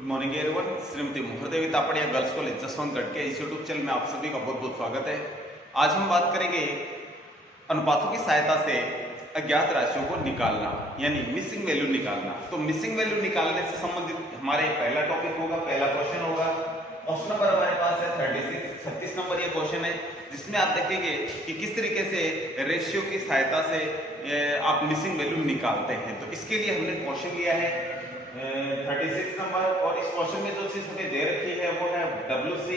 Good morning everyone. Shrimati Mohardevi Tapadia girls college Jaswantgarh के इस YouTube channel में आप सभी का बहुत बहुत स्वागत है। आज हम बात करेंगे अनुपातों की सहायता से अज्ञात राशियों को निकालना, यानी मिसिंग वैल्यू निकालना। तो मिसिंग वैल्यू निकालने से संबंधित हमारे पहला टॉपिक होगा, पहला क्वेश्चन होगा। क्वेश्चन नंबर हमारे पास है 36 नंबर ये क्वेश्चन है, जिसमें आप देखेंगे कि किस तरीके से रेशियो की सहायता से आप मिसिंग वैल्यू निकालते हैं। तो इसके लिए हमने क्वेश्चन लिया है 36 नंबर, और इस क्वेश्चन में जो चीज हमें दे रखी है वो है WC,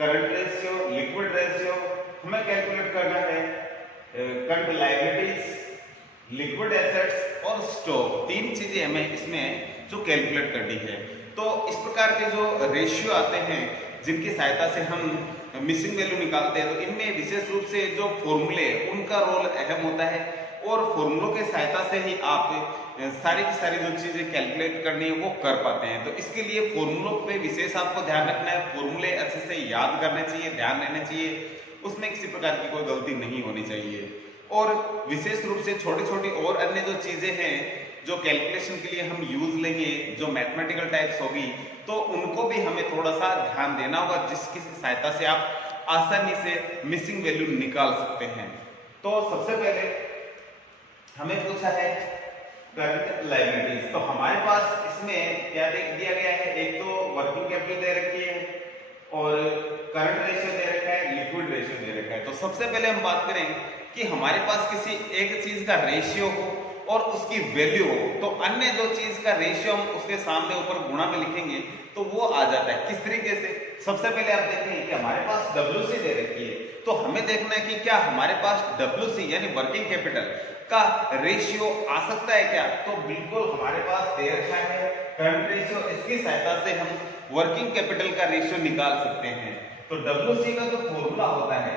current ratio, liquid ratio. हमें कैलकुलेट करना है करंट लायबिलिटीज, लिक्विड एसेट्स और स्टॉक। तीन चीजें हमें इसमें जो कैलकुलेट करनी है। तो इस प्रकार के जो रेशियो आते हैं जिनकी सहायता से हम मिसिंग वैल्यू निकालते हैं, तो इनमें विशेष रूप से जो फॉर्मूले उनका रोल अहम होता है, और फॉर्मूलों के सहायता से ही आप सारी की सारी जो चीजें कैलकुलेट करनी है वो कर पाते हैं। तो इसके लिए फॉर्मूलों पे विशेष आपको ध्यान रखना है, फॉर्मूले अच्छे से याद करने चाहिए, ध्यान रहना चाहिए, उसमें किसी प्रकार की कोई गलती नहीं होनी चाहिए। और विशेष रूप से छोटी छोटी और अन्य जो चीजें हैं जो कैलकुलेशन के लिए हम यूज लेंगे, जो मैथमेटिकल टाइप्स होगी, तो उनको भी हमें थोड़ा सा ध्यान देना होगा, जिसकी सहायता से आप आसानी से मिसिंग वैल्यू निकाल सकते हैं। तो सबसे पहले हमें पूछा है करंट लायबिलिटीज। तो हमारे पास इसमें क्या दिया गया है, एक तो वर्किंग कैपिटल दे रखी है और करंट रेशियो दे रखा है, लिक्विड रेशियो दे रखा है। तो सबसे पहले हम बात करें कि हमारे पास किसी एक चीज का रेशियो हो और उसकी वैल्यू हो, तो अन्य जो चीज का रेशियो हम उसके सामने ऊपर गुणा में लिखेंगे तो वो आ जाता है। किस तरीके से? सबसे पहले आप देखें कि हमारे पास WC दे रखी है, तो हमें देखना है कि क्या हमारे पास WC यानी वर्किंग कैपिटल का रेशियो आ सकता है क्या। तो बिल्कुल हमारे पास दे रखा है करंट रेशियो, इसकी सहायता से हम वर्किंग कैपिटल का रेशियो निकाल सकते हैं। तो WC का जो फॉर्मूला होता है,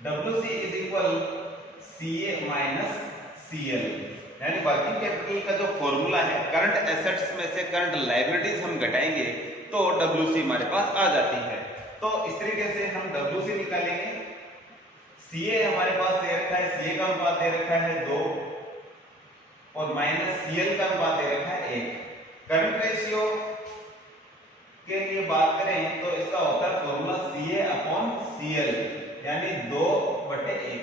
WC is equal CA minus CL, यानी वर्किंग कैपिटल का जो फॉर्मूला है, करंट एसेट्स में से करंट लायबिलिटीज हम घटाएंगे तो WC हमारे पास आ जाती है। तो इस तरीके से हम WC निकालेंगे। CA हमारे पास दे रखा है, CA का अनुपात दे रखा है 2 और माइनस CL का अनुपात दे रखा है 1। करंट रेशियो के लिए बात करें तो इसका होता है फॉर्मूला CA/CL, यानी 2/1।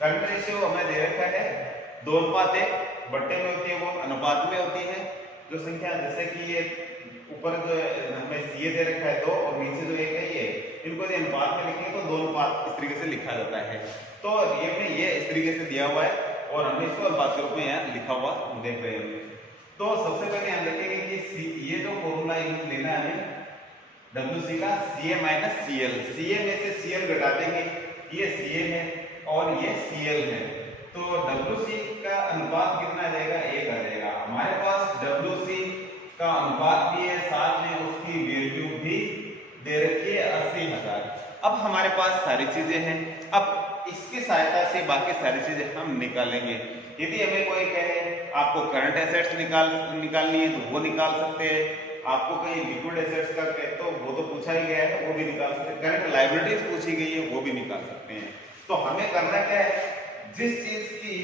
करंट रेशियो हमें दे रखा है 2:1, बट्टे में होती है वो अनुपात में होती है जो संख्या, जैसे कि ये ऊपर जो हमें CA दे रखा है 2 और नीचे जो 1 है ये, इनको यदि अनुपात में लिखेंगे तो 2:1 इस तरीके से लिखा जाता है। तो ये इस तरीके से दिया हुआ है और हमने इसको अनुपात के रूप में यहाँ लिखा हुआ देख रहे हैं। तो सबसे पहले हम देखेंगे कि ये जो फॉर्मूला यूज लेना है WC का CA माइनस CL, CA में से CL घटा देंगे, ये CA है और ये CL है, तो WC का अनुपात कितना आ जाएगा, 1 आ जाएगा। हमारे पास WC का अनुपात भी है, साथ में उसकी वैल्यू भी दे रखी है 80,000। अब हमारे पास सारी चीजें हैं, अब इसकी सहायता से बाकी सारी चीजें हम निकालेंगे। यदि हमें कोई कहे आपको करंट एसेट्स निकालनी है तो वो निकाल सकते हैं, आपको कहीं लिक्विड एसेट्स का कहे तो वो तो पूछा ही गया है, वो भी निकाल सकते हैं, करंट लायबिलिटीज पूछी गई है वो भी निकाल सकते हैं। तो हमें करना क्या है, जिस चीज की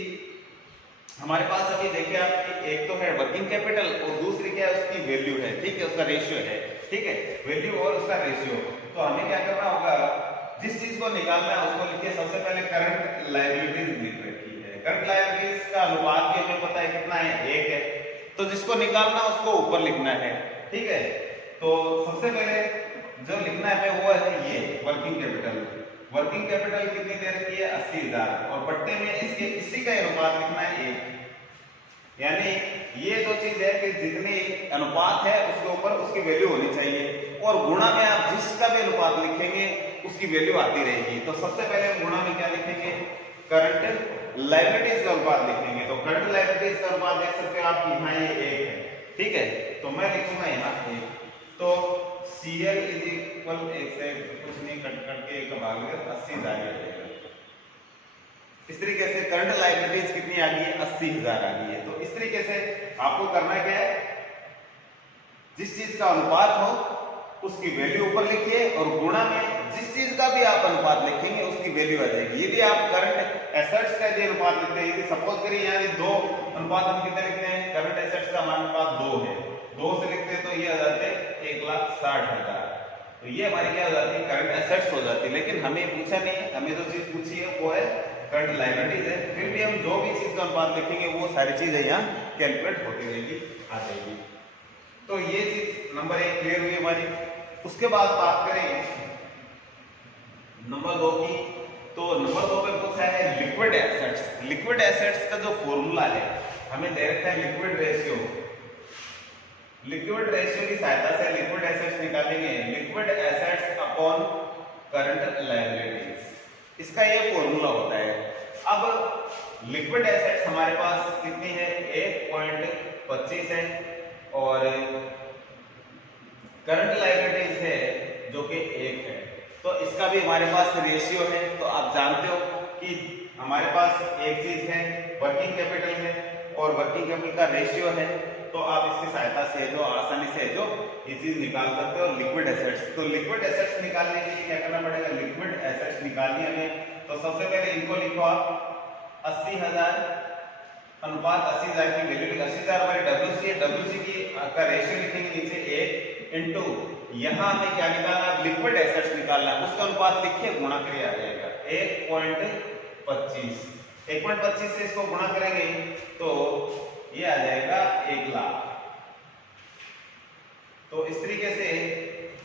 हमारे पास अभी देखिए आपकी एक तो है वर्किंग कैपिटल और दूसरी क्या है, उसकी वैल्यू है, ठीक है, उसका रेशियो है, ठीक है, वैल्यू और उसका रेशियो। तो हमें क्या करना होगा, जिस चीज को निकालना है उसको लिखिए। सबसे पहले करंट लायबिलिटीज लिख रखी है, करंट लायबिलिटीज का अनुपात भी हमें पता है कितना है, 1 है, तो जिसको निकालना उसको ऊपर लिखना है, ठीक है। तो सबसे पहले जो लिखना है वो है ये वर्किंग कैपिटल। वर्किंग कैपिटल कितनी दे रखी है, 80,000, और बट्टे में इसके इसी का अनुपात लिखना है 1, यानी ये जो चीज है कि जितनी अनुपात है उसके ऊपर उसकी वैल्यू होनी चाहिए, और गुणा में आप जिसका भी अनुपात लिखेंगे उसकी वैल्यू आती रहेगी। तो सबसे पहले हम गुणा में क्या लिखेंगे, करंट लायबिलिटीज का अनुपात लिखेंगे। तो करंट लायबिलिटीज का अनुपात देख सकते हो आप, यहाँ ये 1 है, ठीक है, तो मैं लिखूंगा यहाँ 1। तो CL इज इक्वल 1 से कुछ नहीं कट के 1 का भाग में 80,000 आ जाएगा। इस तरीके से करंट लायबिलिटीज कितनी आ गई है, 80,000 आ गई है। तो इस तरीके से आपको करना क्या है, जिस चीज का अनुपात हो उसकी वैल्यू ऊपर लिखिए, और गुणा में जिस चीज का भी आप अनुपात लिखेंगे उसकी वैल्यू आ जाएगी। यदि आप करंट एसेट्स का यदि अनुपात लिखते हैं, यदि सपोज करिए यहाँ 2 अनुपात हम कितने लिखते हैं, करंट एसेट्स का अनुपात 2 है, 2 से लिखते तो ये आ जाते 1,60,000। तो ये हमारी क्या हो जाती है, करंट एसेट्स हो जाती है। लेकिन हमें पूछा नहीं है, हमें जो चीज पूछी है वो है करंट लायबिलिटीज है। फिर भी हम जो भी चीज का अनुपात लिखेंगे वो सारी चीजें यहाँ कैलकुलेट होती रहेगी, आ जाएगी। तो ये चीज नंबर 1 क्लियर हुई हमारी। उसके बाद बात करें नंबर 2 की। तो नंबर 2 पे पूछा है लिक्विड एसेट्स। लिक्विड एसेट्स का जो फॉर्मूला है हमें दे रखा है लिक्विड रेशियो। लिक्विड रेशियो की सहायता से लिक्विड एसेट्स निकालेंगे, liquid assets upon current liabilities. इसका ये फॉर्मूला होता है। अब लिक्विड एसेट्स हमारे पास कितनी है, 1.25 है और करंट लायबिलिटीज है जो कि 1 है। तो इसका भी हमारे पास रेशियो है। तो आप जानते हो कि हमारे पास एक चीज है वर्किंग कैपिटल है और वर्किंग कैपिटल का रेशियो है। तो आप इसकी सहायता से जो आसानी से जो ये चीज निकाल सकते हो लिक्विड एसेट्स। तो लिक्विड एसेट्स निकालने के लिए क्या करना पड़ेगा, लिक्विड एसेट्स निकालनी हमें। तो सबसे पहले इनको लिखो आप 80,000 अनुपात 80,000 की वैल्यू लिखो। 80,000 हमारी डब्ल्यूसी है, डब्ल्यूसी की का रेशियो लिखेंगे नीचे 1 इंटू यहाँ हमें क्या निकालना है, लिक्विड एसेट्स निकालना है। उसका अनुपात लिखिए, गुणा करिए, आ जाएगा 1.25। 1.25 से इसको गुणा करेंगे तो ये आ जाएगा 1,00,000। तो इस तरीके से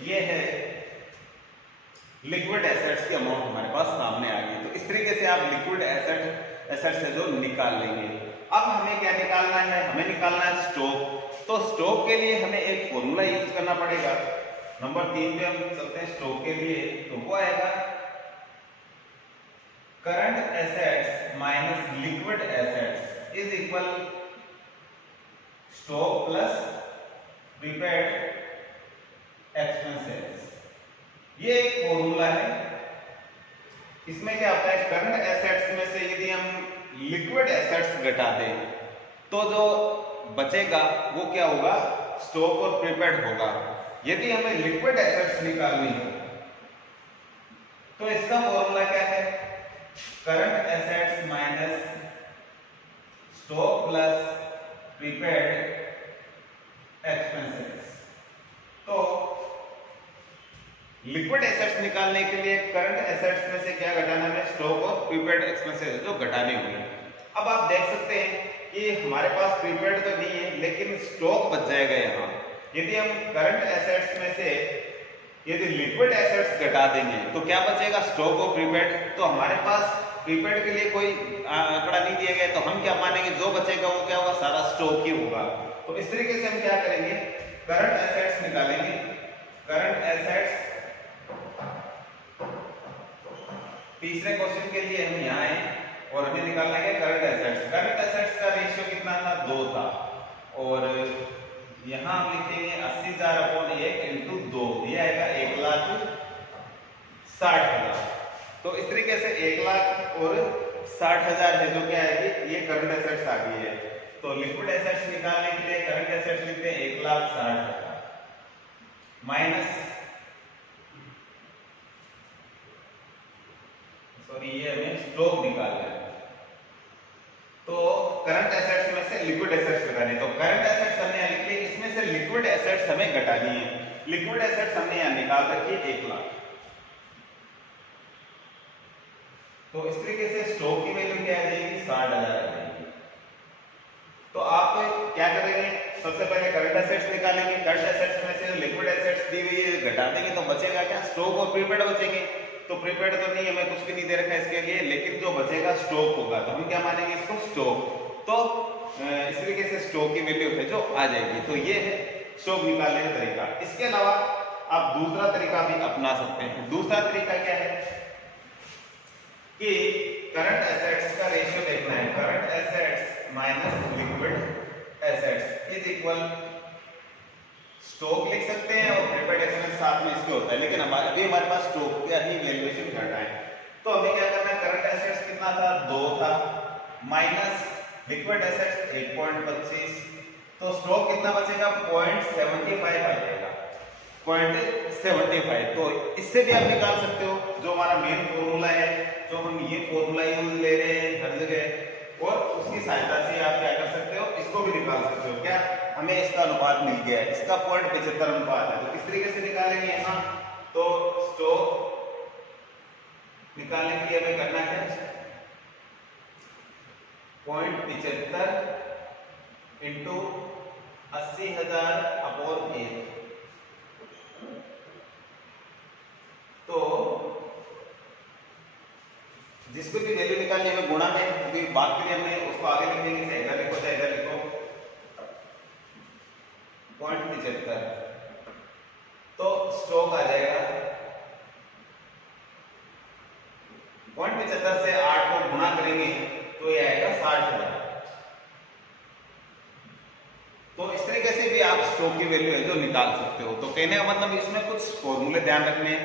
ये है लिक्विड एसेट्स की अमाउंट हमारे पास सामने आ गई। तो इस तरीके से आप लिक्विड एसेट्स से जो निकाल लेंगे। अब हमें क्या निकालना है, हमें निकालना है स्टॉक। तो स्टॉक के लिए हमें एक फॉर्मूला यूज करना पड़ेगा। नंबर 3 पे हम चलते हैं स्टॉक के लिए। तो वो आएगा current assets minus liquid assets is equal stock plus prepaid expenses. ये एक फॉर्मूला है। इसमें क्या होता है, करंट एसेट्स में से यदि हम लिक्विड एसेट्स घटा दें तो जो बचेगा वो क्या होगा, स्टॉक और प्रीपेड होगा। यदि हमें लिक्विड एसेट्स निकालनी हो तो इसका फॉर्मूला क्या है, current assets minus stock plus prepaid expenses. तो लिक्विड एसेट्स निकालने के लिए करंट एसेट्स में से क्या घटाना है, स्टॉक और प्रीपेड एक्सपेंसेस जो घटाने होंगे। अब आप देख सकते हैं कि हमारे पास प्रीपेड तो नहीं है लेकिन स्टॉक बच जाएगा यहाँ। यदि हम करंट एसेट्स में से यदि लिक्विड एसेट्स घटा देंगे तो क्या बचेगा, स्टॉक और प्रीपेड। तो हमारे पास प्रीपेड के लिए कोई आंकड़ा नहीं दिया गया, तो हम क्या मानेंगे, जो बचेगा वो क्या होगा, सारा स्टॉक ही होगा। तो इस तरीके से हम क्या करेंगे, करंट एसेट्स निकालेंगे। करंट एसेट्स तीसरे क्वेश्चन के लिए हम यहाँ आए और हमें निकालना है करंट एसेट्स। करंट एसेट्स का रेशियो कितना था, 2 था और यहाँ हम लिखेंगे 80,000 अपॉन 1 इंटू 2, ये आएगा 1,60,000। तो इस तरीके से 1,00,000 और 60,000 है जो क्या आएगी, ये करंट एसेट्स आ गई है। तो लिक्विड एसेट्स निकालने के लिए करंट एसेट्स लिखते हैं 1,60,000 माइनस, सॉरी ये हमें स्टॉक निकालना है। तो करंट एसेट्स में से लिक्विड एसेट्स घटाने, तो करंट एसेट्स हमने यहाँ लिख ली, इसमें से लिक्विड एसेट्स हमें घटानी है। लिक्विड एसेट्स हमने यहाँ निकाल रखी है 1,00,000। तो इस तरीके से स्टॉक की वैल्यू क्या आ जाएगी, 60,000 आ जाएगी। तो आप क्या करेंगे, सबसे पहले करंट एसेट्स निकालेंगे। करंट एसेट्स में से लिक्विड एसेट्स दी हुई है घटा देंगे तो बचेगा क्या, स्टॉक और प्रीपेड बचेंगे। तो प्रीपेड तो नहीं, हमें कुछ भी नहीं दे रखा है इसके लिए, लेकिन जो बचेगा स्टॉक होगा। तो हम क्या मानेंगे इसको, स्टॉक। तो इस तरीके से स्टॉक की वैल्यू है जो आ जाएगी। तो ये है स्टॉक निकालने का तरीका। इसके अलावा आप दूसरा तरीका भी अपना सकते हैं। दूसरा तरीका क्या है कि करंट एसेट्स का रेशियो देखना है। Current assets minus liquid assets is equal, stock लिख सकते हैं और प्रीपेड एक्सपेंस साथ में इसके होता है, लेकिन अभी हमारे पास स्टॉक का ही वैल्यूएशन करना है। तो हमें क्या करना है, करंट एसेट्स कितना था, 2 था, माइनस लिक्विड एसेट्स 1.25, तो स्टॉक कितना बचेगा, 0.75 आ जाएगा, 0.75। तो इससे भी आप निकाल सकते हो जो हमारा मेन फॉर्मूला है, जो हम ये फॉर्मूला यूज ले रहे हैं हर जगह, और उसकी सहायता से आप क्या कर सकते हो, इसको भी निकाल सकते हो। क्या, हमें इसका अनुपात मिल गया है, इसका 0.75 अनुपात है। तो किस तरीके से निकालेंगे यहाँ, तो स्टोक निकालने के लिए हमें करना है 0.75 इंटू 80,000 अपॉन 1। तो जिसको भी वैल्यू निकालनी है गुणा में, क्योंकि बात के लिए हमने उसको आगे लिखेंगे, चाहे इधर लिखो चाहे इधर लिखो, 0.75। तो स्ट्रोक आ जाएगा 0.75 से 8 को गुणा करेंगे तो ये आएगा 60,000। तो इस तरीके से भी आप स्ट्रोक की वैल्यू है जो निकाल सकते हो। तो कहने का मतलब इसमें कुछ फॉर्मूले ध्यान रखने हैं,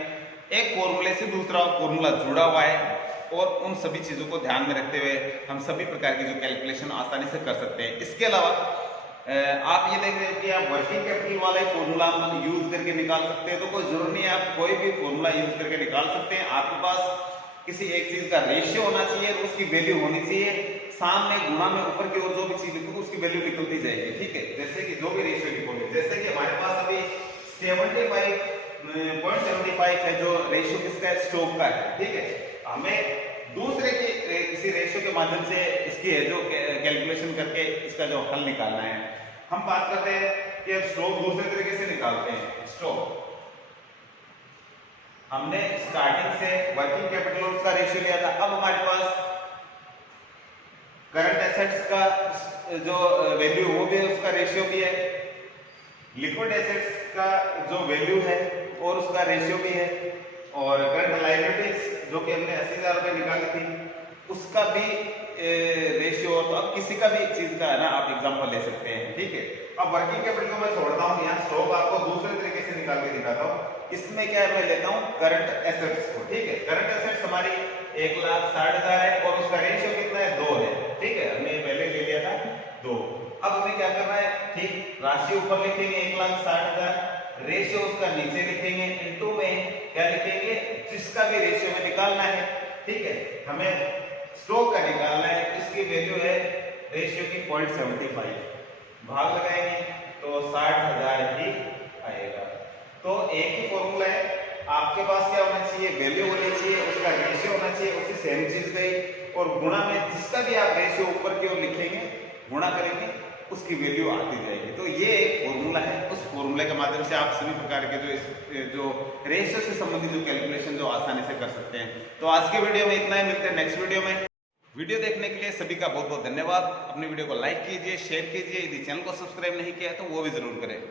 एक फॉर्मूले से दूसरा फॉर्मूला जुड़ा हुआ है, और उन सभी चीजों को ध्यान में रखते हुए हम सभी प्रकार की जो कैलकुलेशन आसानी से कर सकते हैं। इसके अलावा आप ये देख रहे हैं कि आप वर्किंग कैपिटल वाला ही फॉर्मूला यूज करके निकाल सकते हैं। तो कोई जरूर नहीं है, आप कोई भी फॉर्मूला यूज करके निकाल सकते हैं। आपके पास किसी एक चीज का रेशियो होना चाहिए, उसकी वैल्यू होनी चाहिए, सामने गुणा में ऊपर की ओर जो भी चीज लिखोगे उसकी वैल्यू निकलती जाएगी, ठीक है। जैसे कि जो भी रेशियो लिखोगे, जैसे कि हमारे पास अभी 0.75 है जो रेशियो किसका है, स्ट्रोक का है, ठीक है। हमें दूसरे के किसी रेशियो के माध्यम से इसकी है जो कैलकुलेशन करके इसका जो हल निकालना है। हम बात करते हैं कि स्ट्रोक दूसरे तरीके से निकालते हैं। स्ट्रोक हमने स्टार्टिंग से वर्किंग कैपिटल और उसका रेशियो लिया था, अब हमारे पास करंट एसेट्स का जो वैल्यू वो भी है, उसका रेशियो भी है, लिक्विड एसेट्स का जो वैल्यू है और उसका रेशियो भी है, और करंट लायबिलिटीज जो कि हमने 80,000 रुपए निकाली थी उसका भी रेशियो। तो अब किसी का भी चीज का है ना आप एग्जांपल ले सकते हैं, ठीक है। अब वर्किंग कैपिटल को मैं छोड़ता हूँ, यहाँ स्टॉक आपको दूसरे तरीके से निकाल के दिखाता हूँ। इसमें क्या है, मैं लेता हूँ करंट एसेट्स को, ठीक है। करंट एसेट्स हमारी 1,60,000 है और उसका रेशियो कितना है, 2 है, ठीक है। हमने पहले ले लिया था 2। अब हमें क्या करना है, ठीक, राशि ऊपर लिखेंगे 1,60,000, रेशियो उसका नीचे लिखेंगे, इनटू में क्या लिखेंगे, जिसका भी रेशियो में निकालना है, ठीक है। हमें स्टॉक का निकालना है, इसकी वैल्यू है रेशियो की 0.75, भाग लगाएंगे तो 60,000 ही आएगा। तो एक ही फॉर्मूला है, आपके पास क्या होना चाहिए, वैल्यू होनी चाहिए, उसका रेशियो होना चाहिए, उसकी सेम चीज गई, और गुणा में जिसका भी आप रेशियो ऊपर की ओर लिखेंगे, गुणा करेंगे, उसकी वैल्यू आती जाएगी। तो ये एक फॉर्मूला है, उस फॉर्मूले के माध्यम से आप सभी प्रकार के जो रेशियो से संबंधित जो कैलकुलेशन जो आसानी से कर सकते हैं। तो आज के वीडियो में इतना ही, मिलते हैं नेक्स्ट वीडियो में। वीडियो देखने के लिए सभी का बहुत बहुत धन्यवाद। अपने वीडियो को लाइक कीजिए, शेयर कीजिए, यदि चैनल को सब्सक्राइब नहीं किया है तो वो भी जरूर करें।